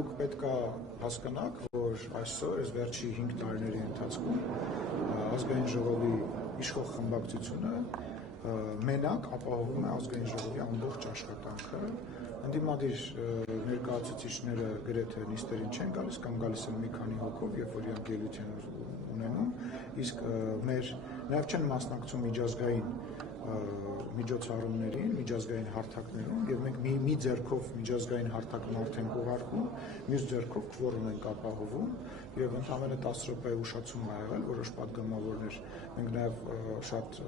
դուք պետք է հասկանաք, որ այսօր այս վերջի 5 տարիների ընթացքում ազգային ժողովի իշխող խմբակցությունը մենակ ապահովում է ազգային ժողովի ամբողջ աշխատանքը։ Ընդդիմադիր ներկայացուցիչները գրեթե նիստերին չեն գալիս կամ գալիս են մի քանի հոգով, երբ որ իրանք ելույթ են ունենում, իսկ նաև չեն մասնակցում միջազգային միջոցառումներին, միջազգային հարթակներում, եւ մենք մի ձեռքով միջազգային հարթակն արդեն ուղարկում, մյուս ձեռքով քվորում ենք ապահովում, եւ ընդամենը 10 րոպե ուշացում ա եղել որոշ падգամավորներ, մենք նաև շատ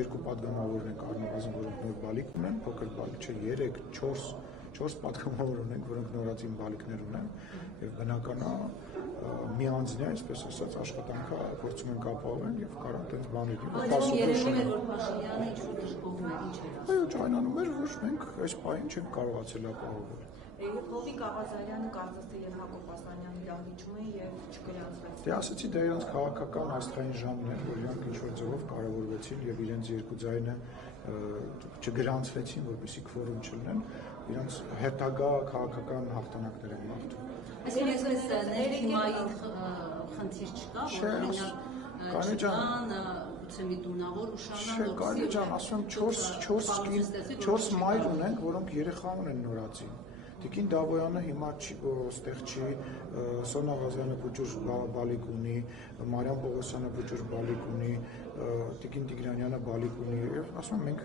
երկու падգամավոր ենք առնվազն, որոնք նոր բալիկ ունեն, փոքր բալիկ չէ, 3-4 падգամավոր ունենք, որոնք նորածին բալիկներ ունեն, եւ բնական է մի անձնի, այսպես ասած, աշխատանքը փորձում ենք ապահովել եւ կարող տենց բաներ երևում էր, որ Փաշինյանը ինչ-որ դժգոհում է, ինչ էր։ Այո, ճանանում էր, որ մենք այս պահին չենք կարողացել ապահովել։ Հովիկ Աղազարյանը կարծես թե եւ Հակոբ Ասլանյանը դահլիճում են եւ չգրանցվեց։ Դե ասացի, դե իրենց քաղաքական աստղային ժամն է, որ իրանք ինչ-որ ձևով կարևորվեցին եւ իրենց երկու ձայնը չգրանցվեցին, որպեսզի քվորում չլինեն, իրենց հետագա քաղաքական հաղթանակներ են մաղթում։ Այսինքն ներքիմայի խնդիր չկա, որ օրինակ գուցե մի տունավոր ուշանան, Կարելի ջան, ասում եմ 4 մայր ունենք, որոնք երեխա ունեն նորածին։ Տիկին Դավոյանը հիմա ստեղ չի, Սոնա Ղազարյանը փոճուր բալիկ ունի, Մարիամ Պողոսյանը փոճուր բալիկ ունի, Տիկին Տիգրանյանը բալիկ ունի, եւ ասում եմ մենք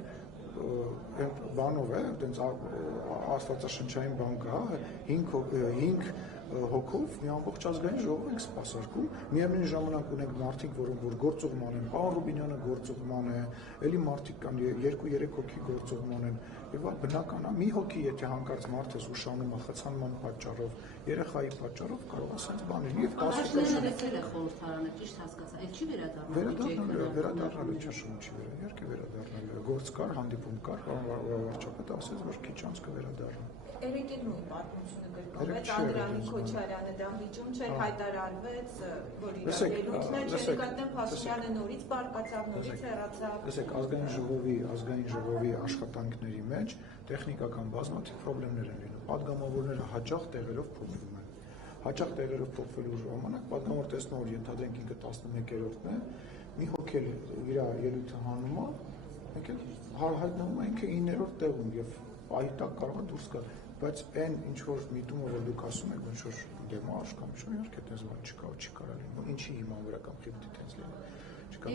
բանով է, այդպես աստվածաշնչային բան կա, 5 հոգով մի ամբողջ ազգային ժողով ենք սպասարկում, միևնույն ժամանակ ունենք մարդիկ, որ գործողման են, պարոն Ռուբինյանը գործողման է, էլի մարդիկ կան 2-3 հոգի գործողման են, եւ բնական է, մի հոգի եթե հանկարծ մարդ ես ուշանում է խցանման պատճառով, երեխայի պատճառով կարող է ասած բաներ եւ 10 լեցել է խորհրդարանը, ճիշտ հասկացա, այդ չի վերադառնալու ճաշում չի իհարկե վերադառնալու, գործ կար, հանդիպում կար, վարչապետը ասաց, որ քիչ անց կվերադառնա։ Երեկել նույն պատմությունը գրկվեց, Անդրանիկ Քոչարյանը դահլիճում չէր, հայտարարվեց, որ իր ելույթն է, չնկատեմ Փաշինյանը նորից բարկացավ, նորից հեռացավ։ Տեսեք, ազգային ժողովի աշխատանքների մեջ տեխնիկական բազմաթիվ խնդիրներ են լինում։ Պատգամավորները հաճախ տեղերով փոխվում են։ Հաճախ տեղերով փոխվելու ժամանակ պատգամավոր տեսնում որ ենթադրենք ինքը 11-րդն է, մի հոգի իր ելույթը հանում է, մեկ էլ հայտնվում է ինքը 9-րդ տեղում եւ պահի տակ կարող է դուրս գալ, բայց այն ինչ որ միտումը որ դուք ասում եք ինչ որ դեմարշ կամ ինչ որ իհարկե այդպես բան չկա, չի կարա լինի, ինչի հիման վրա կամ խիղճի տենց լինի, չկա